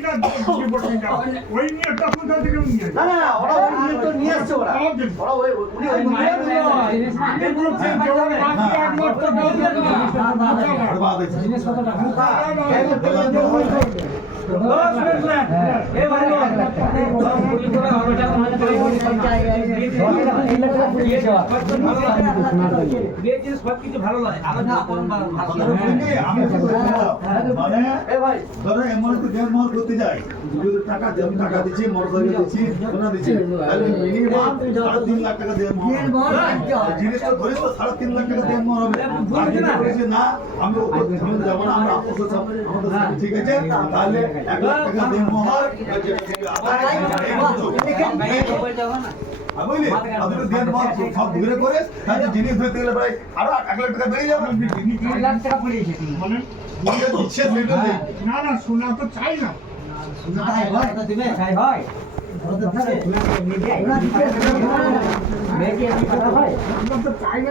কিনা বসে যাও ওই নিয়ে তখন থেকে নিয়ে না না ওরা ওই নিয়ে তো নিয়ে আসছে ওরা ওই উনি ওই নিয়ে জিনিস কত টাকা ভালো লাগে করতে যাই টাকা টাকা দিচ্ছি মোটরসাইকেল দিচ্ছি সোনা দিচ্ছি মিনিমাম 3.5 লাখ টাকা দেওয়ার জিনিসটা ধরে তো 3.5 লাখ টাকা দেওয়ার হবে না আমি যাবো না আমরা আমাদের ঠিক আছে তাহলে 1 লাখ টাকা দেওয়ার হয় বুঝলি আপনাদের দেন সব ঘুরে করে তাহলে জিনিস ধরতে গেলে ভাই আরো 1 লাখ টাকা বেরিয়ে যাবে 2 লাখ টাকা পড়েছে মানে দিচ্ছে সেটা দিন না না সোনা তো চাই না তাই হয় আমরা তো চাই না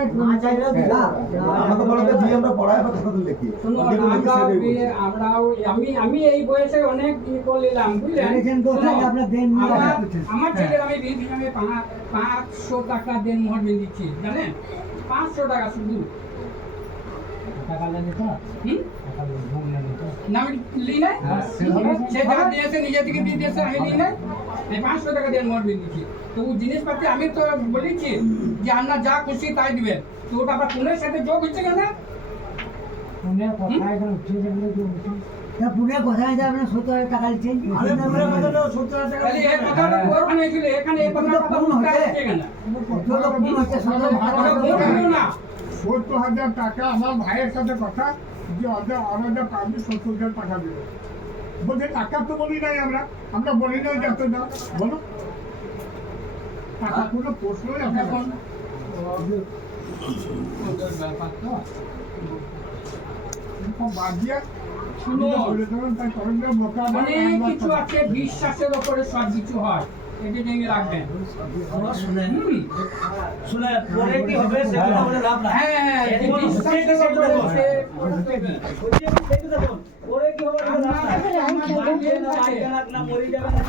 আমরা তো বলতে দিয়ে আমরা পড়ায় বা খাতা লিখি আমি এই বয়সে অনেক করলাম বুঝলেন আমার ছেলে আমি আমি 500 টাকা দেন মোহর দিচ্ছি জানেন 500 টাকা শুধু টাকা লাগে তো না আমি লি নাই সে যা দিয়েছে নিজে থেকে দিয়ে দিয়েছে আমি লি নাই এই 500 টাকা দিয়ে মোহর দিচ্ছি তো ও জিনিসপাতি আমি তো বলেছি যে আপনার যা খুশি তাই দিবেন তো ওটা আবার পুনের সাথে যোগ হচ্ছে কেন পুনের কোথায় গেল উঠে যাবে পুনে কোথায় যাবে না 70,000 টাকা দিচ্ছেন তাহলে এই কথাটা ওখানে ছিল এখানে এই কথাটা কোন হচ্ছে কেন না 70,000 টাকা আমার ভাইয়ের সাথে কথা যে আমাদের পাবি 70,000 টাকা দেবে বলছে টাকা তো বলি নাই আমরা বলি নাই যত না বলো টাকা কোনো প্রশ্নই আসে না বাদ দিয়ে শুনো অনেক কিছু আছে বিশ্বাসের উপরে সব কিছু হয় এটা জেনে রাখবেন শুনে পরে কি হবে সেটা বলে লাভ নাই হ্যাঁ হ্যাঁ বিশ্বাসের উপরে পরে কি হবে লাভ নাই না মরে যাবে না